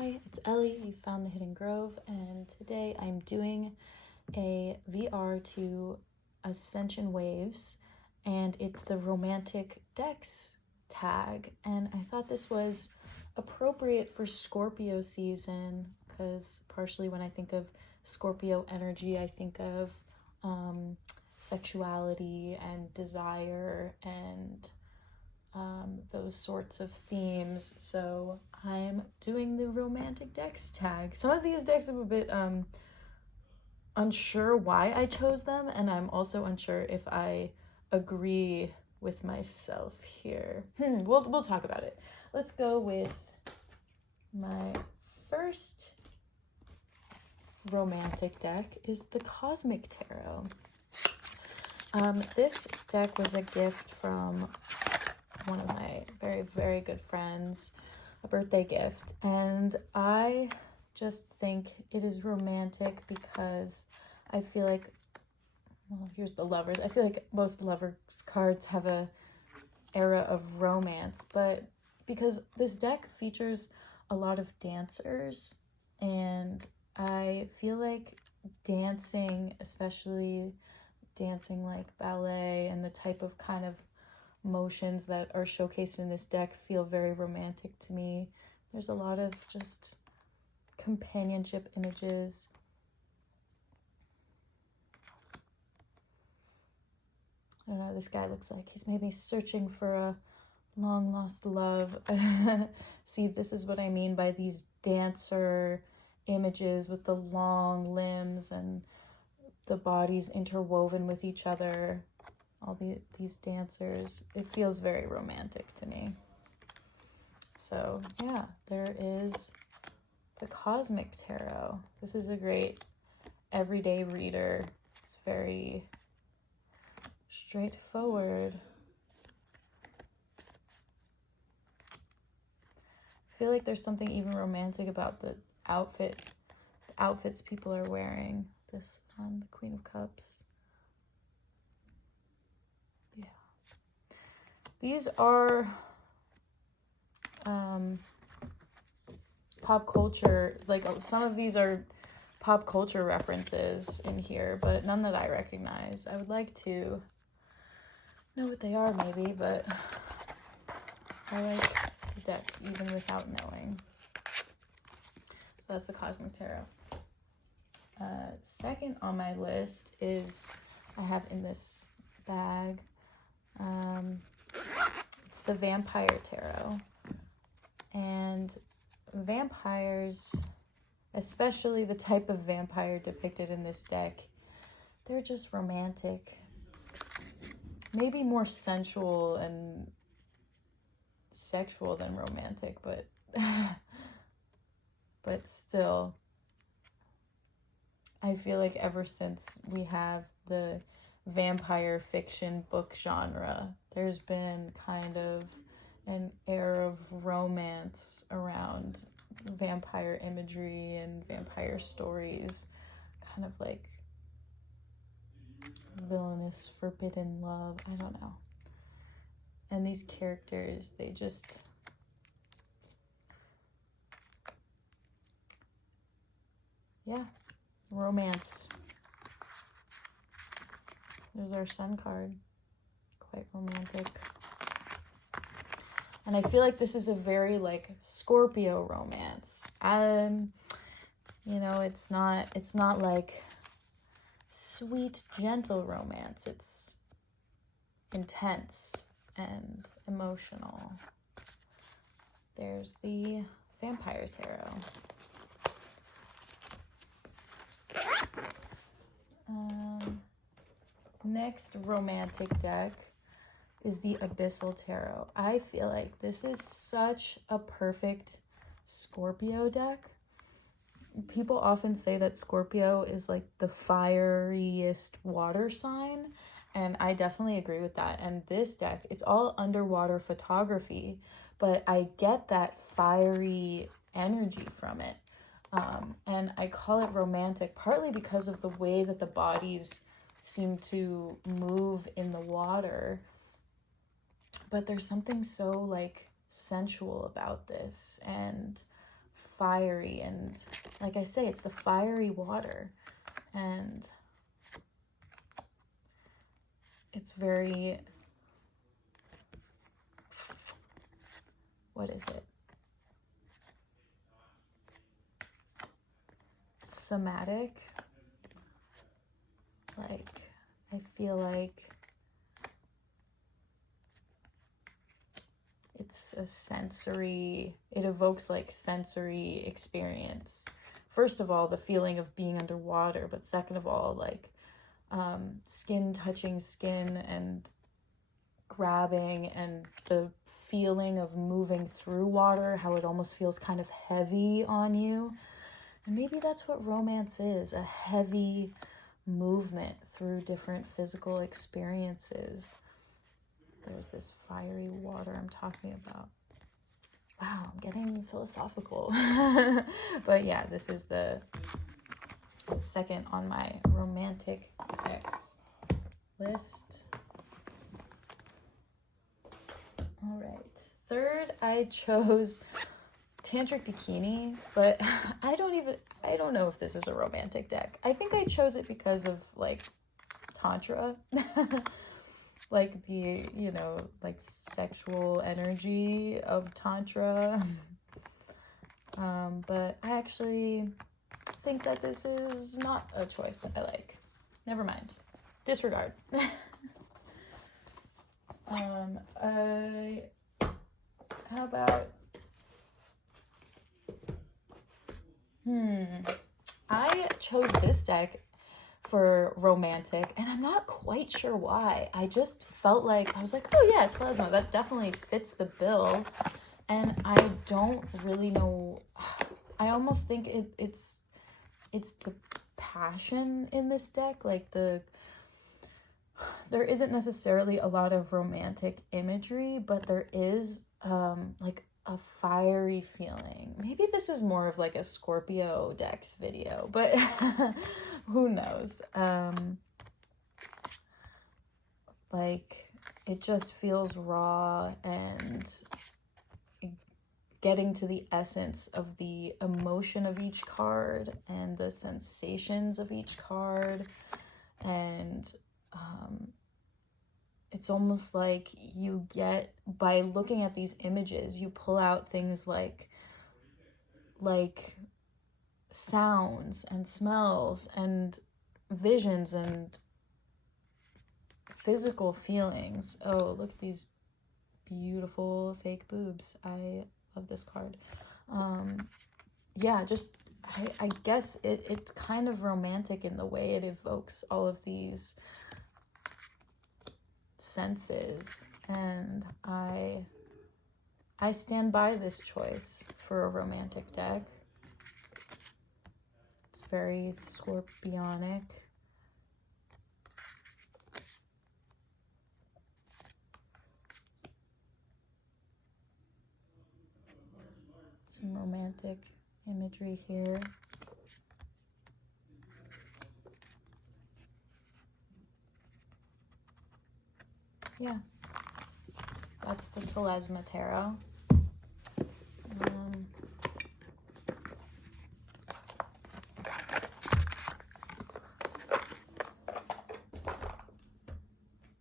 Hi, it's Ellie. You found the Hidden Grove, and today I'm doing a VR to Ascension Waves, and it's the Romantic Dex tag. And I thought this was appropriate for Scorpio season because partially when I think of Scorpio energy, I think of sexuality and desire and those sorts of themes. So I'm doing the Romantic Dex tag. Some of these decks I'm a bit unsure why I chose them, and I'm also unsure if I agree with myself here. We'll talk about it. Let's go with my first romantic deck is the Cosmic Tarot. This deck was a gift from one of my very, very good friends, a birthday gift, and I just think it is romantic because I feel like, well, here's the Lovers. I feel like most Lovers cards have a era of romance, but because this deck features a lot of dancers, and I feel like dancing, especially dancing like ballet and the type of kind of motions that are showcased in this deck feel very romantic to me. There's a lot of just companionship images. I don't know, this guy looks like he's maybe searching for a long lost love. See, this is what I mean by these dancer images with the long limbs and the bodies interwoven with each other. All these dancers, it feels very romantic to me. So yeah, there is the Cosmic Tarot. This is a great everyday reader. It's very straightforward. I feel like there's something even romantic about the outfits people are wearing. This on the Queen of Cups. These are pop culture, like some of these are pop culture references in here, but none that I recognize. I would like to know what they are maybe, but I like the deck even without knowing. So that's the Cosmic Tarot. Second on my list is, I have in this bag, it's the Vampire Tarot. And vampires, especially the type of vampire depicted in this deck, they're just romantic. Maybe more sensual and sexual than romantic, but but still, I feel like ever since we have the vampire fiction book genre, there's been kind of an air of romance around vampire imagery and vampire stories, kind of like villainous forbidden love, I don't know. And these characters, they just, yeah, romance. There's our Sun card, quite romantic. And I feel like this is a very like Scorpio romance. You know, it's not like sweet, gentle romance. It's intense and emotional. There's the Vampire Tarot. Next romantic deck is the Abyssal Tarot. I feel like this is such a perfect Scorpio deck. People often say that Scorpio is like the fieriest water sign, and I definitely agree with that. And this deck, it's all underwater photography, but I get that fiery energy from it. And I call it romantic partly because of the way that the bodies seem to move in the water. But there's something so like sensual about this and fiery, and like I say, it's the fiery water, and it's very, what is it? Somatic. Like, I feel like it's a sensory, it evokes like sensory experience. First of all, the feeling of being underwater, but second of all, like skin touching skin and grabbing, and the feeling of moving through water, how it almost feels kind of heavy on you. And maybe that's what romance is, a heavy movement through different physical experiences. There's this fiery water I'm talking about. Wow, I'm getting philosophical. But yeah, this is the second on my romantic decks list. All right. Third, I chose Tantric Dakini, but I don't know if this is a romantic deck. I think I chose it because of like Tantra. Like the, you know, like sexual energy of Tantra. But I actually think that this is not a choice that I like. Never mind. Disregard. How about, I chose this deck for romantic, and I'm not quite sure why. I just felt like, I was like, oh yeah, it's Telesma. That definitely fits the bill. And I don't really know. I almost think it's the passion in this deck. Like there isn't necessarily a lot of romantic imagery, but there is like a fiery feeling. Maybe this is more of like a Scorpio decks video, but who knows? Like it just feels raw and getting to the essence of the emotion of each card and the sensations of each card. And it's almost like you get, by looking at these images, you pull out things like sounds and smells and visions and physical feelings. Oh, look at these beautiful fake boobs. I love this card. Yeah, just I guess it's kind of romantic in the way it evokes all of these senses, and I stand by this choice for a romantic deck. It's very scorpionic. Some romantic imagery here. Yeah, that's the Telesma Tarot.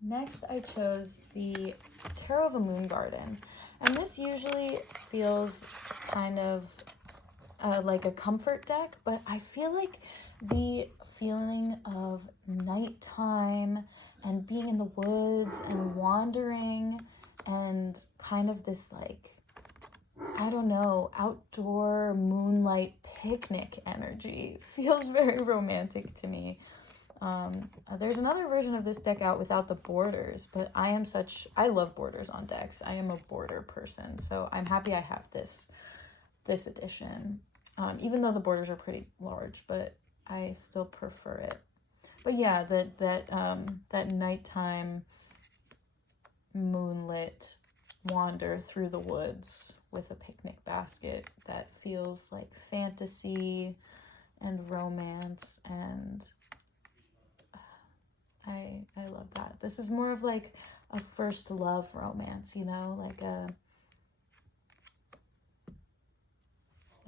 Next, I chose the Tarot of a Moon Garden, and this usually feels kind of like a comfort deck, but I feel like the feeling of nighttime and being in the woods and wandering and kind of this like, I don't know, outdoor moonlight picnic energy feels very romantic to me. There's another version of this deck out without the borders, but I love borders on decks. I am a border person, so I'm happy I have this edition. Even though the borders are pretty large, but I still prefer it. But yeah, that nighttime moonlit wander through the woods with a picnic basket, that feels like fantasy and romance, and I love that. This is more of like a first love romance, you know, like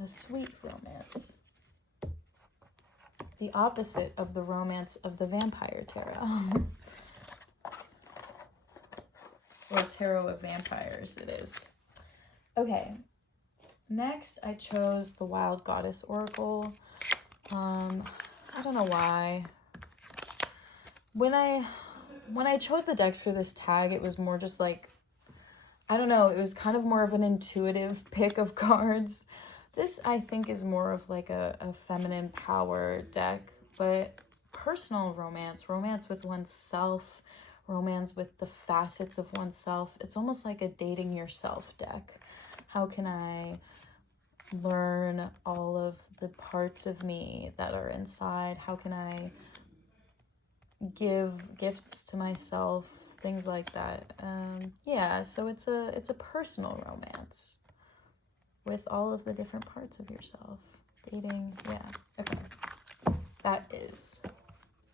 a sweet romance. The opposite of the romance of the Vampire Tarot. Or Tarot of Vampires, it is. Okay, next I chose the Wild Goddess Oracle. I don't know why. When I chose the deck for this tag, it was more just like, I don't know, it was kind of more of an intuitive pick of cards. This, I think, is more of like a feminine power deck, but personal romance, romance with oneself, romance with the facets of oneself. It's almost like a dating yourself deck. How can I learn all of the parts of me that are inside? How can I give gifts to myself? Things like that. Yeah, so it's a personal romance with all of the different parts of yourself. Dating, yeah. Okay. That is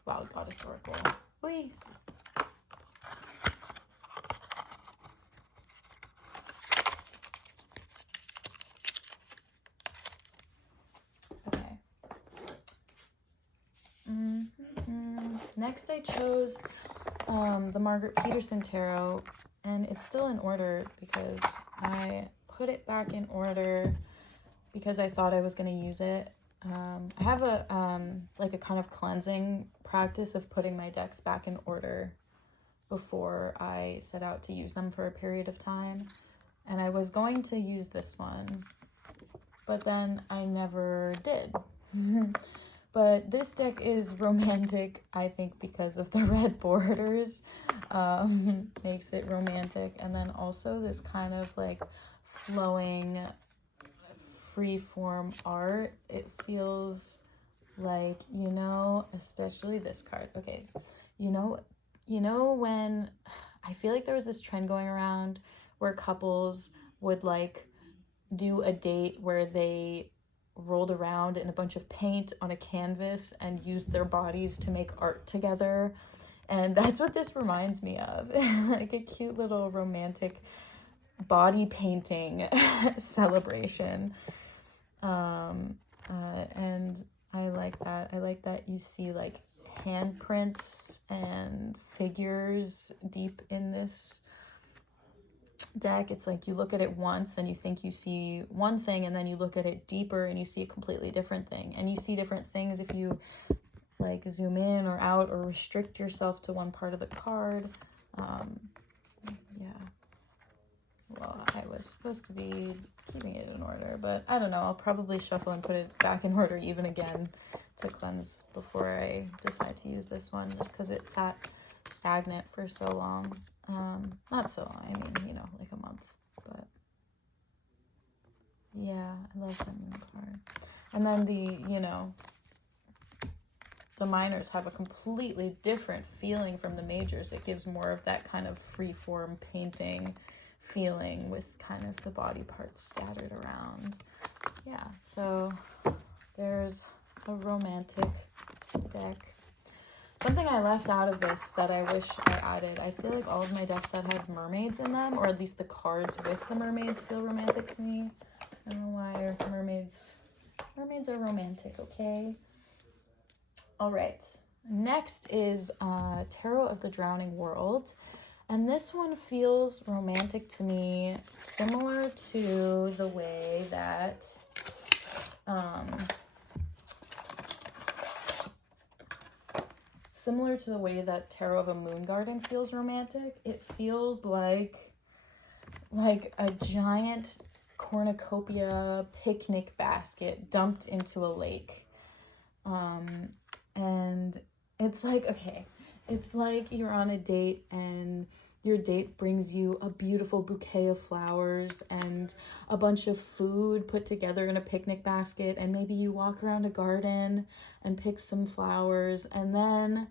Wild Goddess Oracle. Whee! Okay. Next I chose the Margaret Peterson Tarot, and it's still in order because I put it back in order because I thought I was going to use it. I have a like a kind of cleansing practice of putting my decks back in order before I set out to use them for a period of time, and I was going to use this one, but then I never did. But this deck is romantic, I think, because of the red borders. Makes it romantic. And then also this kind of like flowing free-form art. It feels like, you know, especially this card. Okay, you know when I feel like there was this trend going around where couples would like do a date where they rolled around in a bunch of paint on a canvas and used their bodies to make art together, and that's what this reminds me of. Like a cute little romantic body painting celebration. And I like that you see like handprints and figures deep in this deck. It's like you look at it once and you think you see one thing, and then you look at it deeper and you see a completely different thing, and you see different things if you like zoom in or out or restrict yourself to one part of the card. Yeah, well, I was supposed to be keeping it in order, but I don't know, I'll probably shuffle and put it back in order even again to cleanse before I decide to use this one, just because it sat stagnant for so long. Not so long, I mean, you know, like a month, but yeah, I love that moon card. And then the minors have a completely different feeling from the majors. It gives more of that kind of free-form painting feeling with kind of the body parts scattered around. Yeah, so there's a romantic deck. Something I left out of this that I wish I added, I feel like all of my decks that have mermaids in them, or at least the cards with the mermaids, feel romantic to me. I don't know why mermaids are romantic, okay? All right, next is Tarot of the Drowning World, and this one feels romantic to me, similar to the way that Tarot of a Moon Garden feels romantic. It feels like a giant cornucopia picnic basket dumped into a lake. And it's like, okay, it's like you're on a date and your date brings you a beautiful bouquet of flowers and a bunch of food put together in a picnic basket, and maybe you walk around a garden and pick some flowers, and then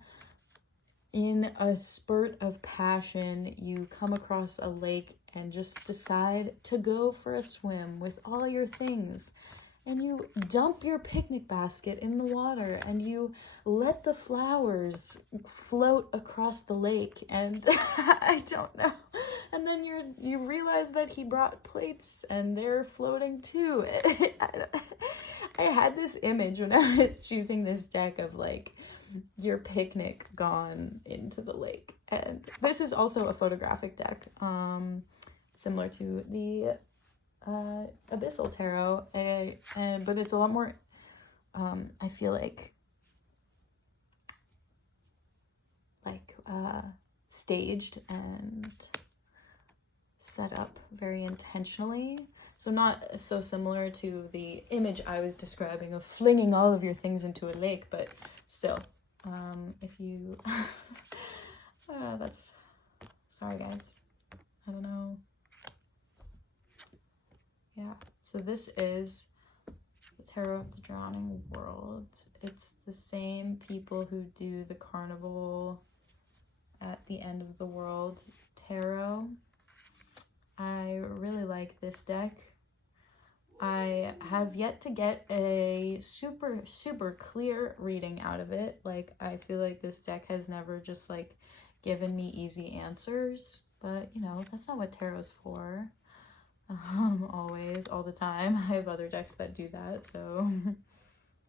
in a spurt of passion, you come across a lake and just decide to go for a swim with all your things. And you dump your picnic basket in the water and you let the flowers float across the lake. And I don't know. And then you realize that he brought plates and they're floating too. I had this image when I was choosing this deck of like your picnic gone into the lake. And this is also a photographic deck, similar to the Abyssal Tarot, but it's a lot more, I feel like staged and set up very intentionally. So not so similar to the image I was describing of flinging all of your things into a lake, but still, if you, that's, sorry guys, I don't know. Yeah, so this is the Tarot of the Drowning World. It's the same people who do the Carnival at the End of the World tarot. I really like this deck. I have yet to get a super clear reading out of it. Like, I feel like this deck has never just like given me easy answers, but you know, that's not what tarot's for. Always, all the time. I have other decks that do that, so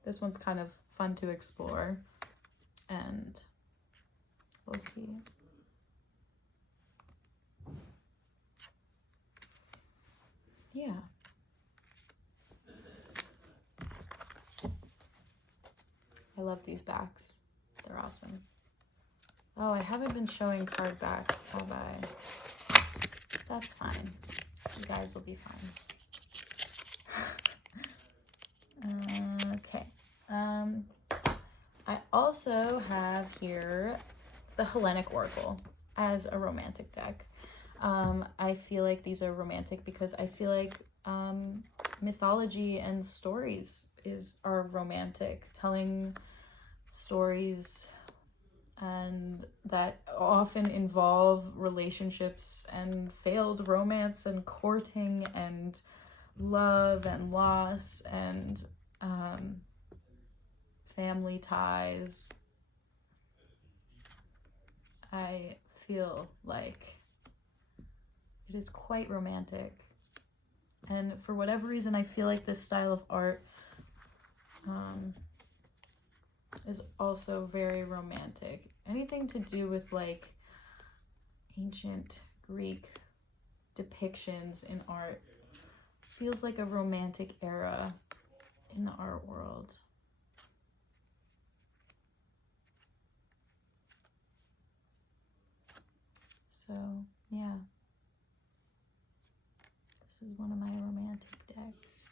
this one's kind of fun to explore, and we'll see. Yeah. I love these backs. They're awesome. Oh, I haven't been showing card backs, have I? That's fine. You guys will be fine. Okay. I also have here the Hellenic Oracle as a romantic deck. I feel like these are romantic because I feel like mythology and stories are romantic, telling stories and that often involve relationships and failed romance and courting and love and loss and family ties. I feel like it is quite romantic, and for whatever reason I feel like this style of art is also very romantic. Anything to do with like ancient Greek depictions in art feels like a romantic era in the art world. So yeah, this is one of my romantic decks.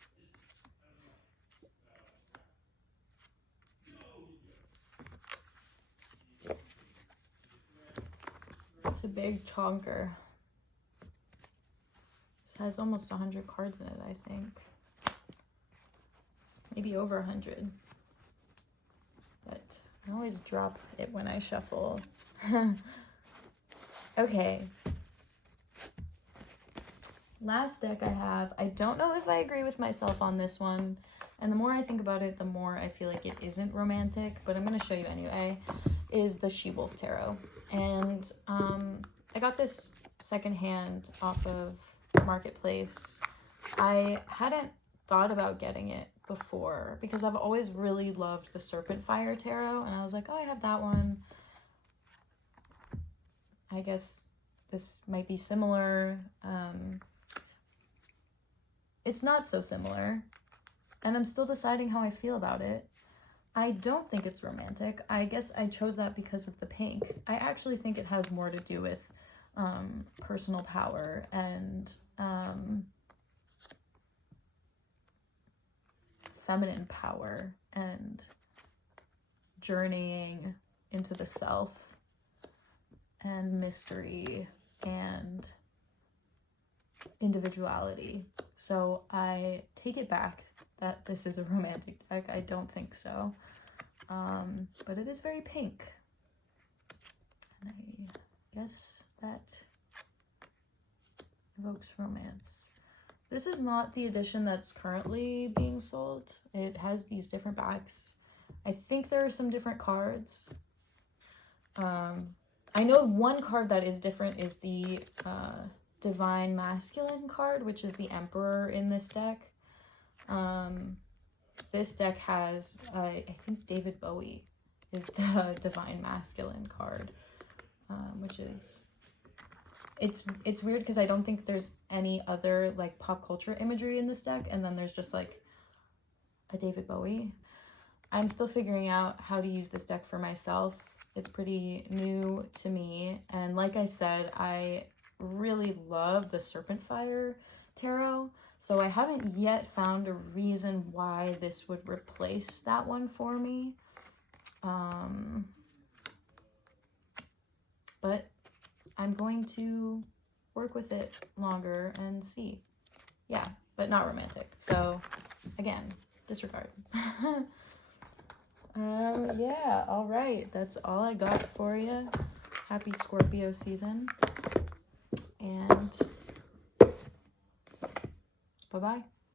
It's a big chonker. This has almost 100 cards in it, I think. Maybe over 100. But I always drop it when I shuffle. Okay. Last deck I have. I don't know if I agree with myself on this one. And the more I think about it, the more I feel like it isn't romantic. But I'm going to show you anyway. Is the She-Wolf Tarot. And I got this secondhand off of Marketplace. I hadn't thought about getting it before because I've always really loved the Serpent Fire Tarot, and I was like, oh, I have that one. I guess this might be similar. It's not so similar, and I'm still deciding how I feel about it. I don't think it's romantic. I guess I chose that because of the pink. I actually think it has more to do with personal power and feminine power and journeying into the self and mystery and individuality. So I take it back that this is a romantic deck. I don't think so. But it is very pink. And I guess that evokes romance. This is not the edition that's currently being sold. It has these different backs. I think there are some different cards. I know one card that is different is the Divine Masculine card, which is the Emperor in this deck. This deck has, I think David Bowie is the Divine Masculine card, which is, it's weird because I don't think there's any other like pop culture imagery in this deck, and then there's just like a David Bowie. I'm still figuring out how to use this deck for myself. It's pretty new to me, and like I said, I really love the Serpent Fire Tarot, so I haven't yet found a reason why this would replace that one for me. But I'm going to work with it longer and see. Yeah, but not romantic. So again, disregard. Yeah, all right. That's all I got for you. Happy Scorpio season. And bye-bye.